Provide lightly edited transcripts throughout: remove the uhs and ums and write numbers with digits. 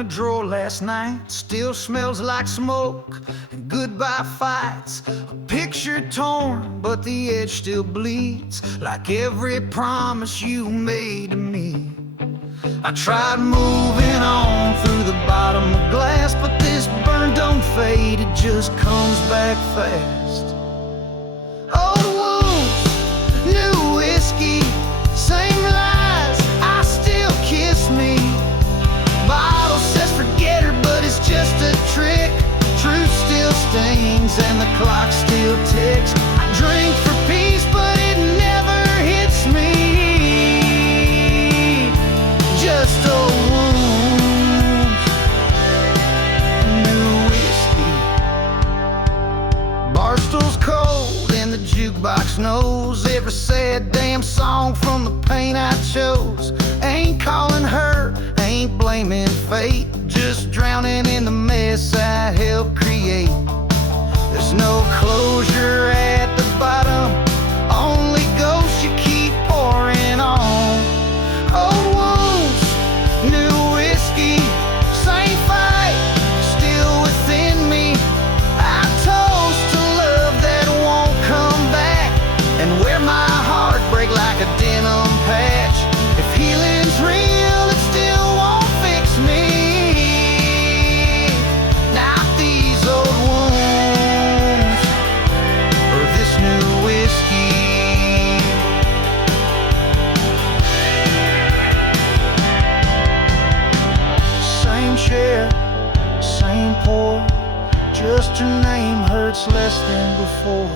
a drawer last night, still smells like smoke and goodbye fights. A picture torn, but the edge still bleeds, like every promise you made to me. I tried moving on through the bottom of glass, but this burn don't fade, it just comes back fast. Old wounds, new whiskey, same lies, I still kiss me. Bottle says forget her, but it's just a trick. Truth still stings and the clock still ticks. I drink for peace, but it never hits me. Just old wounds, new whiskey. Barstool's cold and the jukebox knows every sad damn song from the pain I chose. Ain't calling her, ain't blaming fate, just drowning in the mess I helped create. There's no closure at the bottom, only ghosts you keep pouring on. Old wounds, new whiskey, same fight, still within me. I toast to love that won't come back, and wear my heart break like a denim patch. If healing's real, it still won't fix me. Not these old wounds, or this new whiskey. Same chair, same pour, just her name hurts less than before.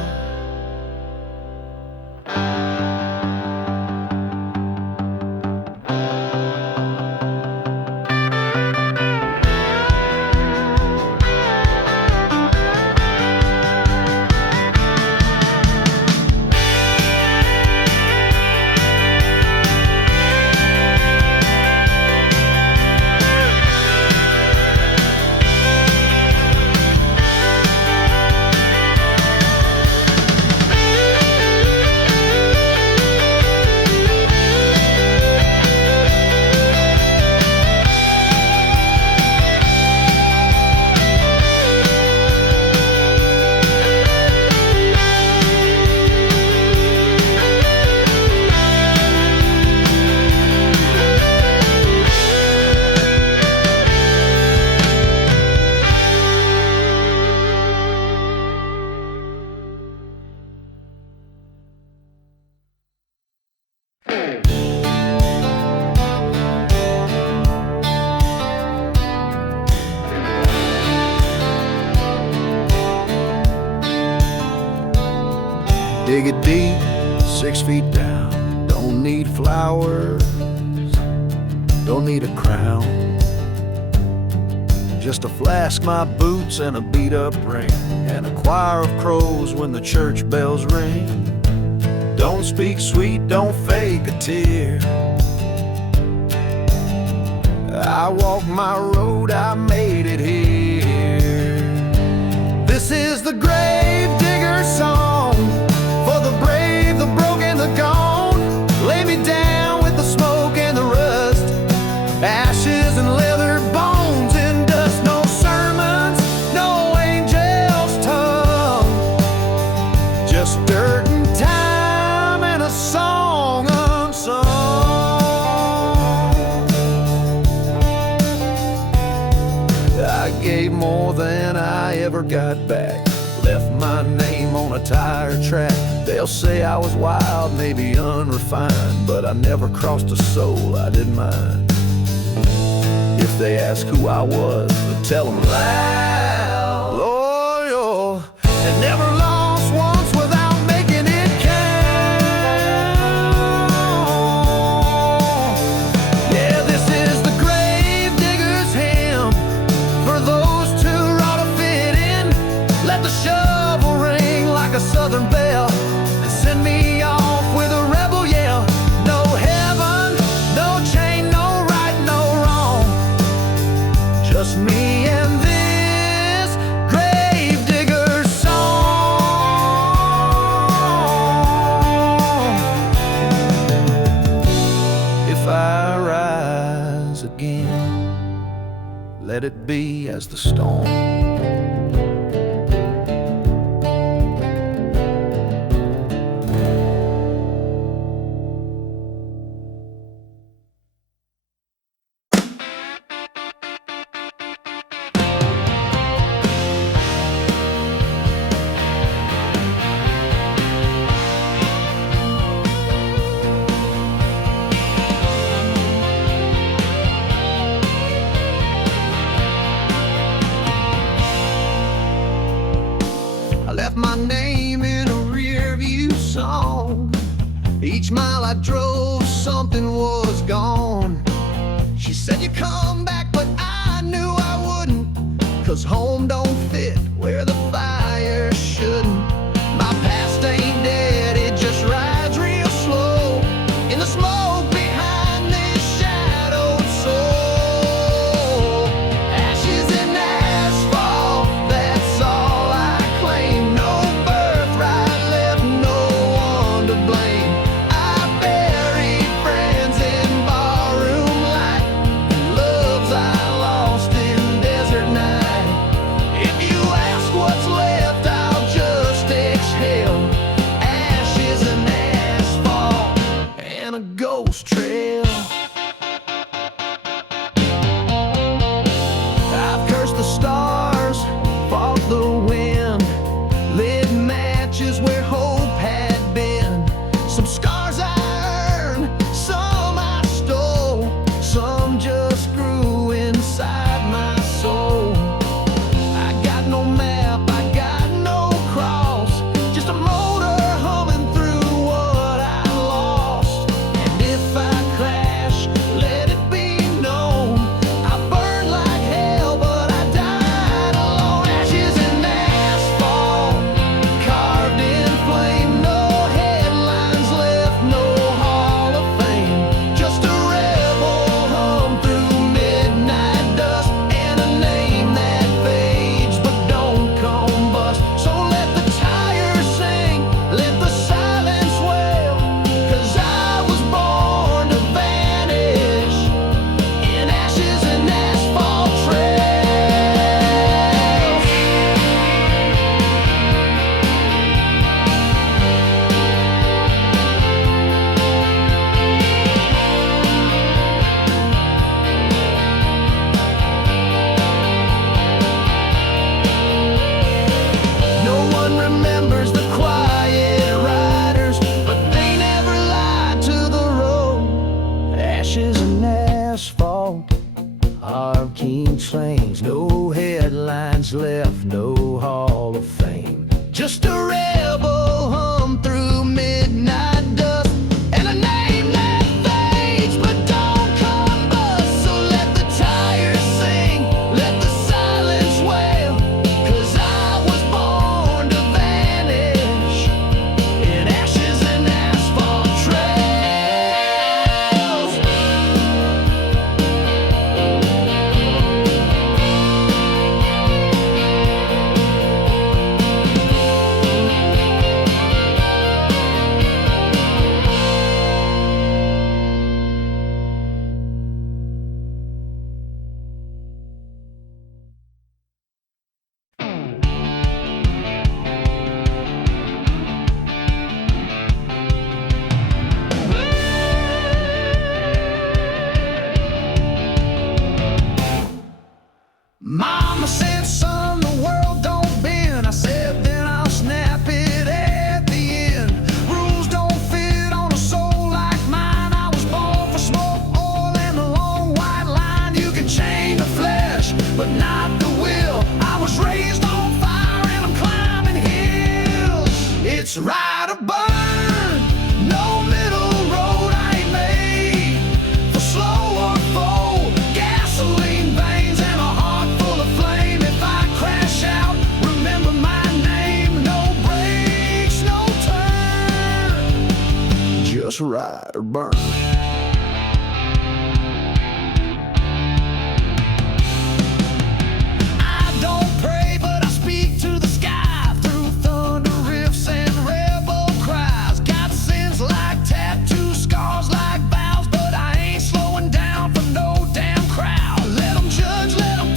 Dig it deep, 6 feet down. Don't need flowers, don't need a crown. Just a flask, my boots, and a beat-up ring, and a choir of crows when the church bells ring. Don't speak sweet, don't fake a tear. I walked my road, I made it here. This is the grave digger's song, for the brave, the broken, the gone. Lay me down with the smoke and the rust, ashes and leather bones and dust. No sermons, no angel's tongue, just dirt and time and a song unsung. I gave more than I ever got back, left my name on a tire track. They'll say I was wild, maybe unrefined, but I never crossed a soul I didn't mind. If they ask who I was, I'd tell them loud, loyal, and never lost once without making it count. Yeah, this is the grave digger's hymn, for those too raw to fit in. Let the shovel ring like a southern bell, and send me off with a rebel yell. No heaven, no chain, no right, no wrong, just me and this grave digger's song. If I rise again, let it be as the storm. Left my name in a rearview song. Each mile I drove, something was gone. She said you'd come back, but I knew I wouldn't, 'cause home don't fit where the fire shouldn't. My past ain't dead, it just rides real slow in the smoke behind this shadowed soul. Ashes and asphalt, that's all I claim. No birthright left, no one to blame. I buried friends in barroom light, loves I lost in desert night. If you ask what's left, I'll just exhale. Ashes and asphalt and a ghost trail. I've cursed the stars, fought the wind, lit matches where hope had been. Some scars I earned, some I stole, some just grew inside my soul. I got no map, I got no cross, just a motor humming through what I lost. And if I crash, let it be known, I burned like hell, but I died alone. Ashes and asphalt, carved in flame, no headlines left, no hall of fame. Just a rebel hum through midnight dust, and a name that fades but don't combust. So let the tires sing, let the silence wail, 'cause I was born to vanish in ashes and asphalt trails. No one remembers the quiet riders, but they never lied to the road. Ashes and asphalt, arcing flames, no headlines left, no hall of fame. Just a rebel hum through midnight dust, and a name that fades but don't combust. So let the tires sing, let the silence wail, 'cause I was born to vanish in ashes and asphalt trails. Mama said, son, the world don't bend. I said, then I'll snap it at the end. Rules don't fit on a soul like mine. I was born for smoke, oil, and the long white line. You can chain the flesh, but not the will. I was raised on fire and I'm climbing hills. It's ride or burn, no middle road I ain't made for slow or fold. Gasoline veins and a heart full of flame. If I crash out, remember my name. No brakes, no turn, just ride or burn. I don't pray, but I speak to the sky through thunder riffs and rebel cries. Got sins like tattoo scars, like vows, but I ain't slowing down for no damn crowd. Let 'em judge, let 'em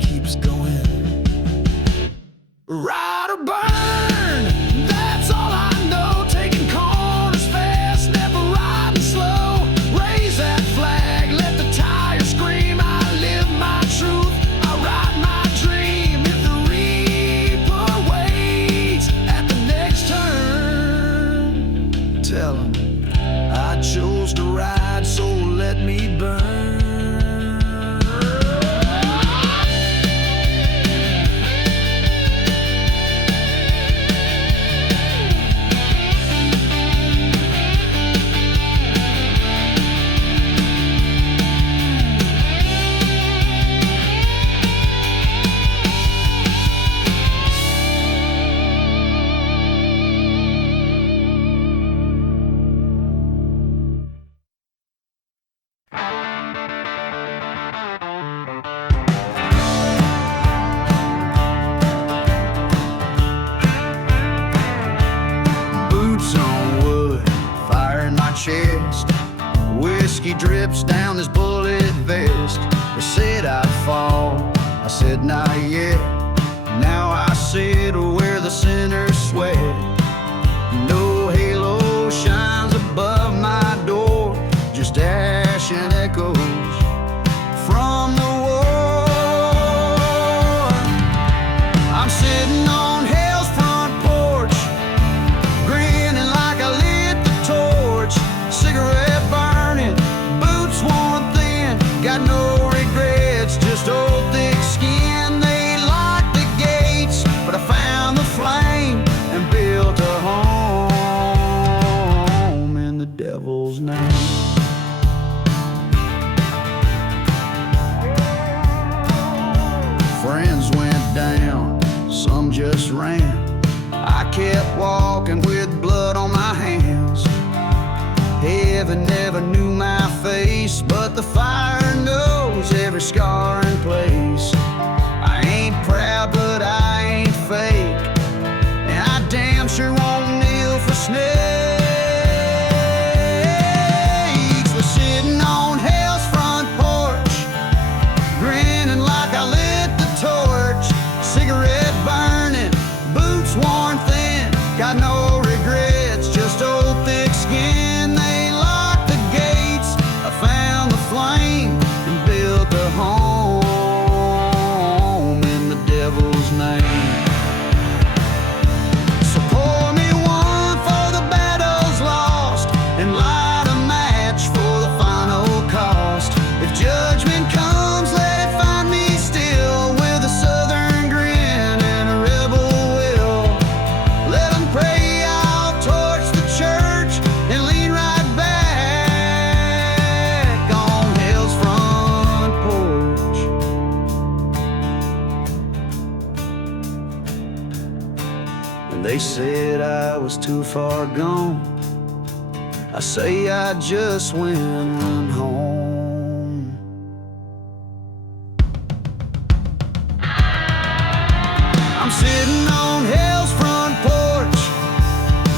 keeps going. Ride or burn, that's all I know. Taking corners fast, never riding slow. Raise that flag, let the tires scream. I live my truth, I ride my dream. If the reaper waits at the next turn, tell him I chose to ride, so let me burn. Chest. Whiskey drips down this bullet vest. They said I'd fall, I said not yet. Now I sit where the sinners sweat. No halo shines above my door, just ash and echoes from the war. I'm sitting on hell's front porch, grinning like I lit the torch. Cigarette burning, boots worn thin, got no regrets, just old thick skin. They locked the gates, but I found the flame and built a home in the devil's name. Friends went down, some just ran. I kept walking with blood on my hands. Heaven never knew my face, but the fire knows every scar and place. I ain't proud, but I ain't fake, and I damn sure won't kneel for snakes. We're sitting on hell's front porch, grinning like I lit the torch. Cigarette burning, boots worn thin, got no regrets, just old thick skin. Flame and built a home in the devil's name. So pour me one for the battles lost, and light a match for the final cost. If judgment comes, let it find me still, with a southern grin and a rebel will. Let them pray I'll torch the church and lean right back. They said I was too far gone, I say I just went home. I'm sitting on hell's front porch,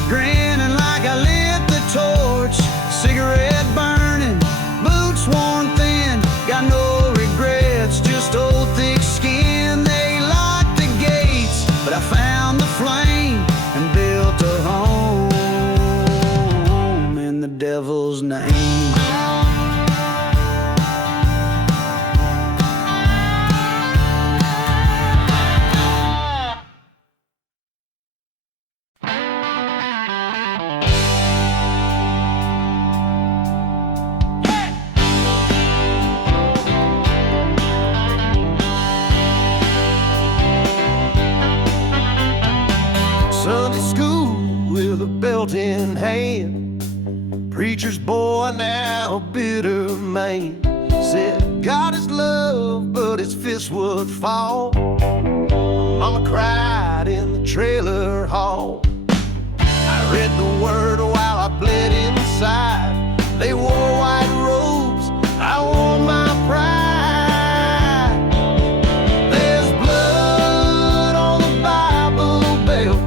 grinning like I lit the torch. Cigarette burning, boots worn thin, got no regrets, just old thick skin. They locked the gates, but I found the flame and built a home in the devil's name. Sunday school with a belt in hand, preacher's boy, now a bitter man. Said God is love, but his fist would fall. Mama cried in the trailer hall. I read the word while I bled inside. They wore white robes, I wore my pride. There's blood on the Bible belt,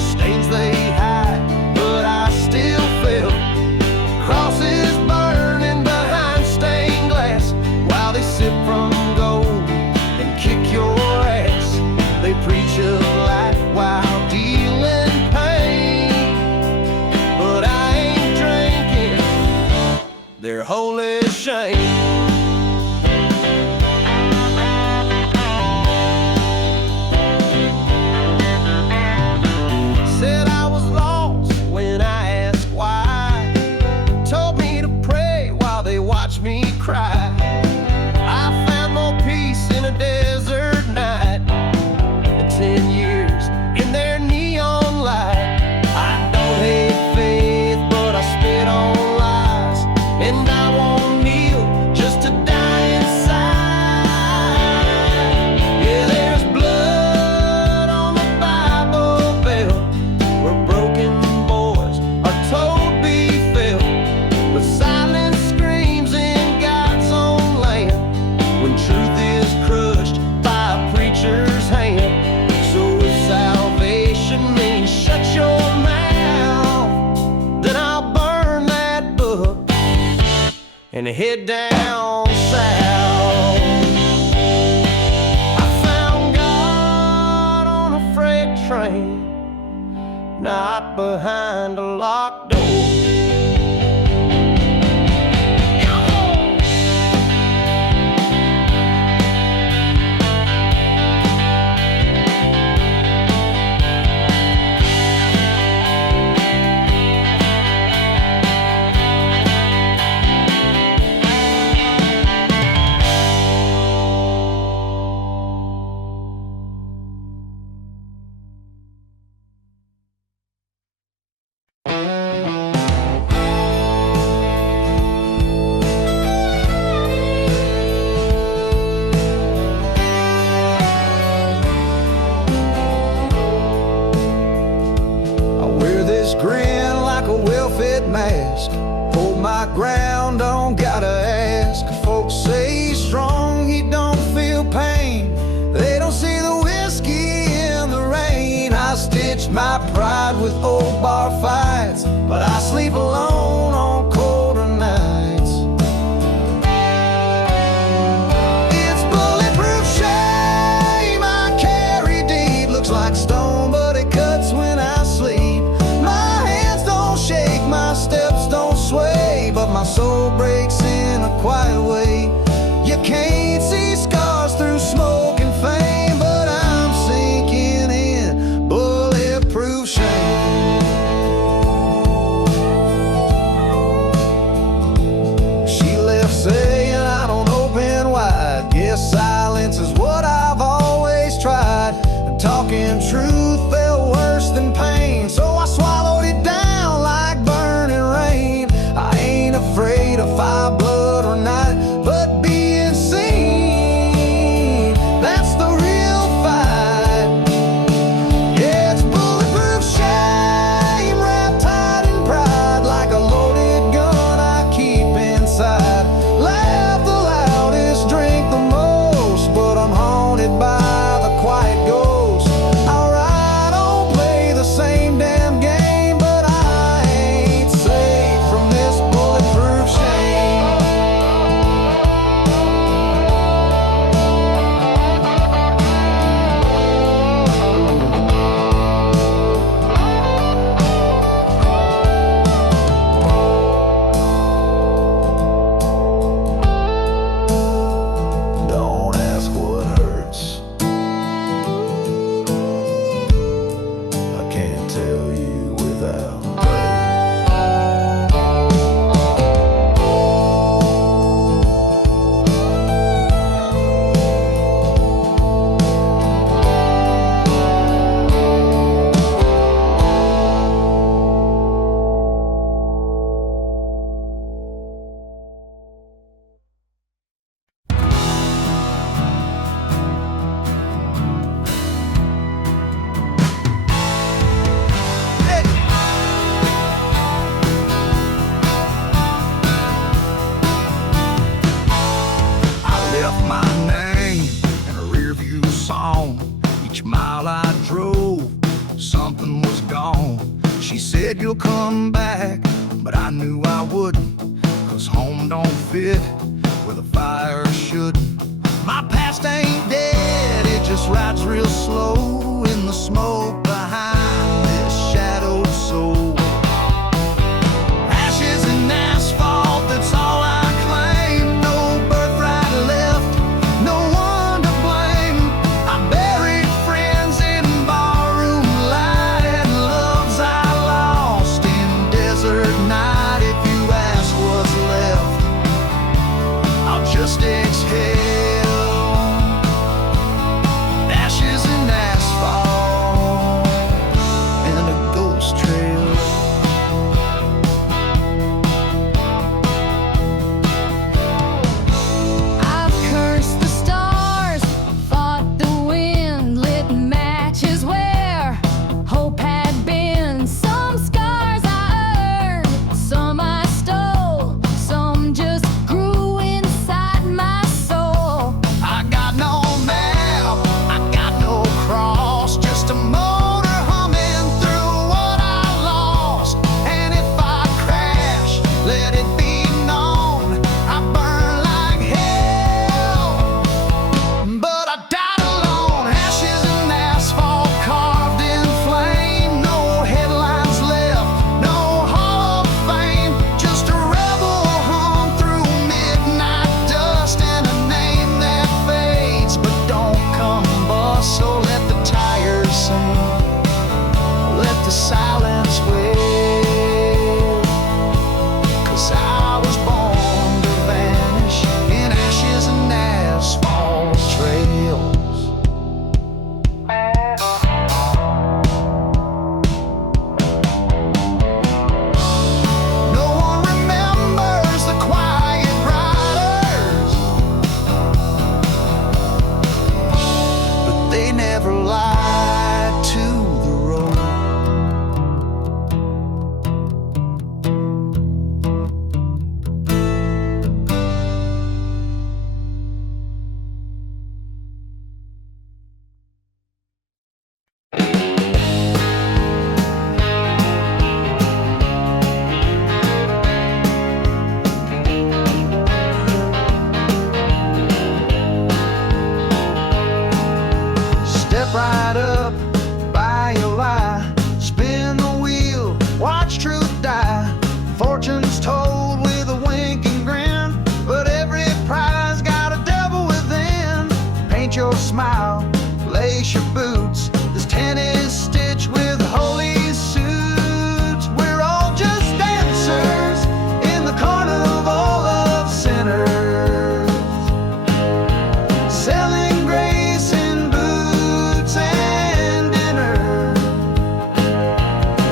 stains they hide, but I still felt crosses burning behind stained glass, while they sip from gold and kick head down south. I found God on a freight train, not behind a locked door. Grin like a well-fit mask, hold my ground, don't gotta ask. Folks say he's strong, he don't feel pain, they don't see the whiskey in the rain. I stitched my pride with old bar fights, but I sleep alone on colder nights. It's bulletproof shame I carry deep, looks like stone but it cuts when I sleep. My steps don't sway, but my soul breaks in a quiet way. You can't see scars through smoke and fame, but I'm sinking in bulletproof shame. She left saying I don't open wide, guess silence is what I've always tried. And talking truth felt worse than pain, so I swallowed it down. Afraid of fire, blood, or night, but being seen, that's the real fight. Yeah, it's bulletproof shame, wrapped tight in pride, like a loaded gun I keep inside. Laugh the loudest, drink the most, but I'm haunted by the quiet ghost. Alright, I don't play the same damn game, but I ain't safe from this bulletproof shame. Don't ask what hurts, I can't tell you without mile I drove, something was gone. She said you'll come back, but I knew I wouldn't, 'cause home don't fit where the fire should. My past ain't dead, it just rides real slow in the smoke behind this shadowed soul. Ashes and asphalt, that's all I claim. No birthright left, no one to blame. I buried friends in barroom light and loves I lost in desert night. If you ask what's left, I'll just exhale. Ashes and asphalt. style. Lace your boots, this tennis stitch with holy suits. We're all just dancers in the carnival of sinners, selling grace in boots and dinner.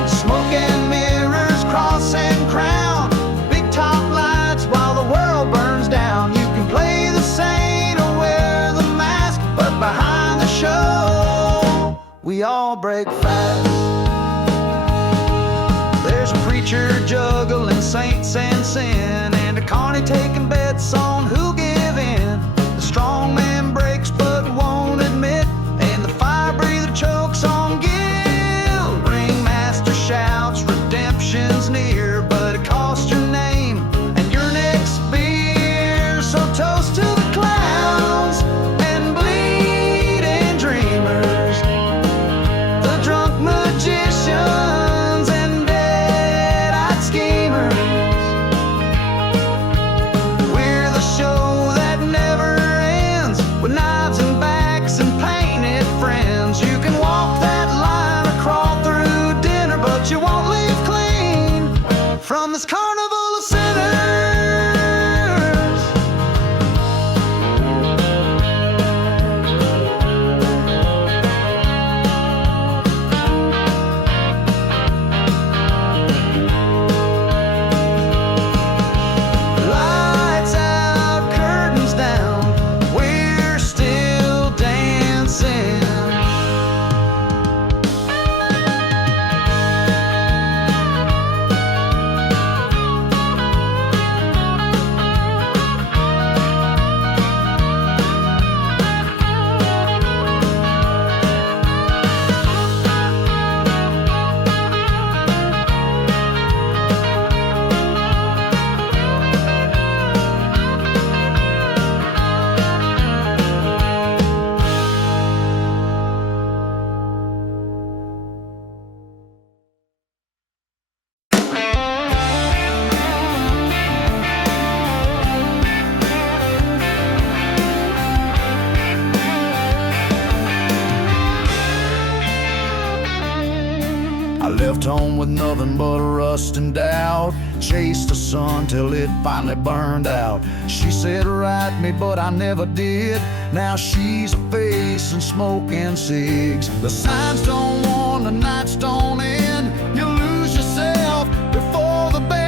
Smoke and mirrors, cross and crown, big top lights while the world burns down. You can play the saint or wear the mask, but behind the show we all break fast. There's a preacher juggling saints and sin, and a carny taking bets on who'll give in. The strong man breaks but won't admit, and the fire breather chokes on guilt. Ringmaster shouts redemption's near, but it costs your name and your next beer. So toast to the clowns and bleeding dreamers, the drunk magicians and dead-eyed schemers. We're the show that never ends, with knives and backs and painted friends. You can walk that line or crawl through dinner, but you won't leave clean from this carnival of sinners. Lights out, curtains down, we're still dancing. I left home with nothing but rust and doubt, chased the sun till it finally burned out. She said write me, but I never did. Now she's a face and smoking cigs. The signs don't warn, the nights don't end. You lose yourself before the bend.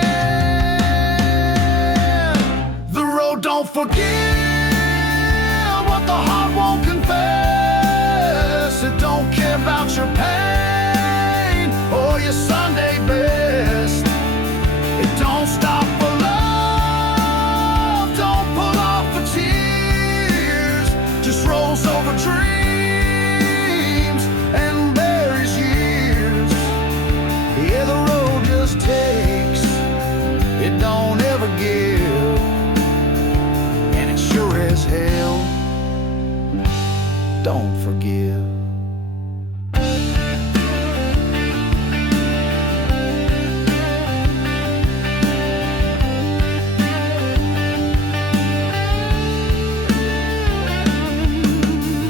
The road don't forgive what the heart won't confess. It don't care about your pain or your Sunday best. It don't stop for love, don't pull off for tears. Just rolls over dreams and buries years. Yeah, the road just takes, it don't ever give, and it sure as hell don't forgive.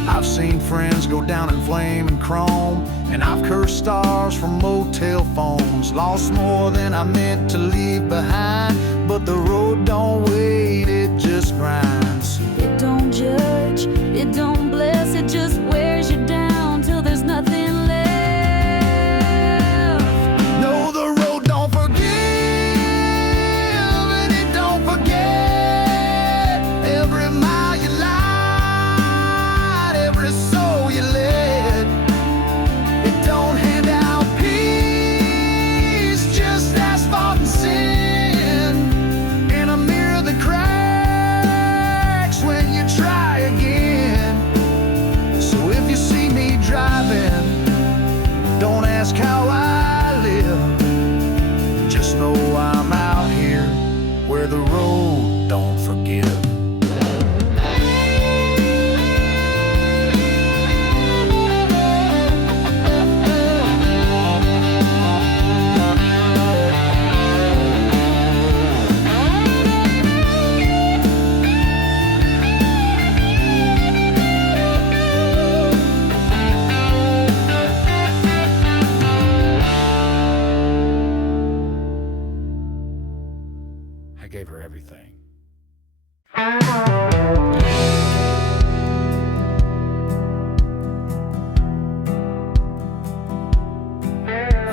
I've seen friends go down in flame and chrome, and I've cursed stars from motel phones. Lost more than I meant to leave behind, but the road don't wait, it just grinds. It don't judge, it don't bless, it just wears you down till there's nothing left. No, the road don't forgive, and it don't forget. Every mile you lied, every soul you led. It don't hand out peace, just asphalt and sin, in a mirror that cracks when you try again.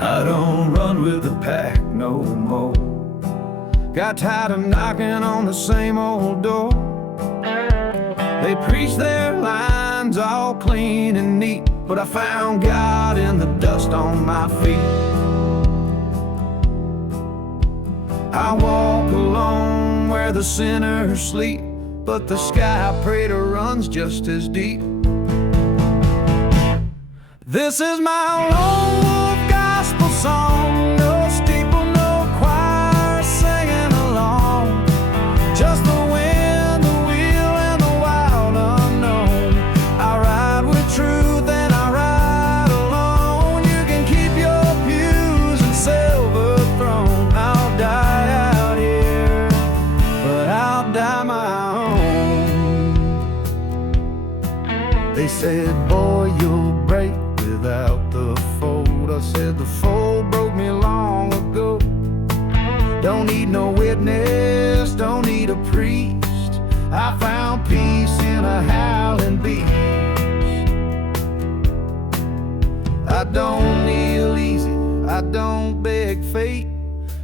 I don't run with the pack no more. Got tired of knocking on the same old door. They preach their lines all clean and neat, but I found God in the dust on my feet. I walk alone where the sinners sleep, but the sky I pray to runs just as deep. This is my lone wolf gospel song. No steeple, no choir singing along. Just the wind, the wheel, and the wild unknown. I ride with truth and I ride alone. You can keep your pews and silver throne. I'll die out here, but I'll die my own. They said, boy, you'll break without the fold. I said the fold broke me long ago. Don't need no witness, don't need a priest. I found peace in a howling beast. I don't kneel easy, I don't beg fate.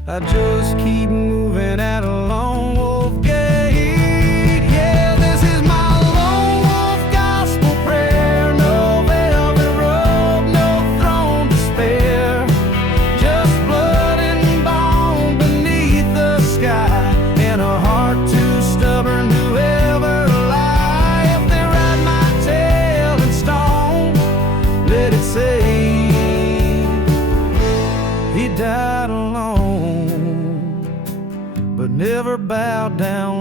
I just keep moving at a lone wolf gait. Yeah, this is my lone wolf gospel prayer. No velvet robe, no throne to spare. Just blood and bone beneath the sky, and a heart too stubborn to ever lie. If they ride my tail in stone, let it say he died alone, but never bowed down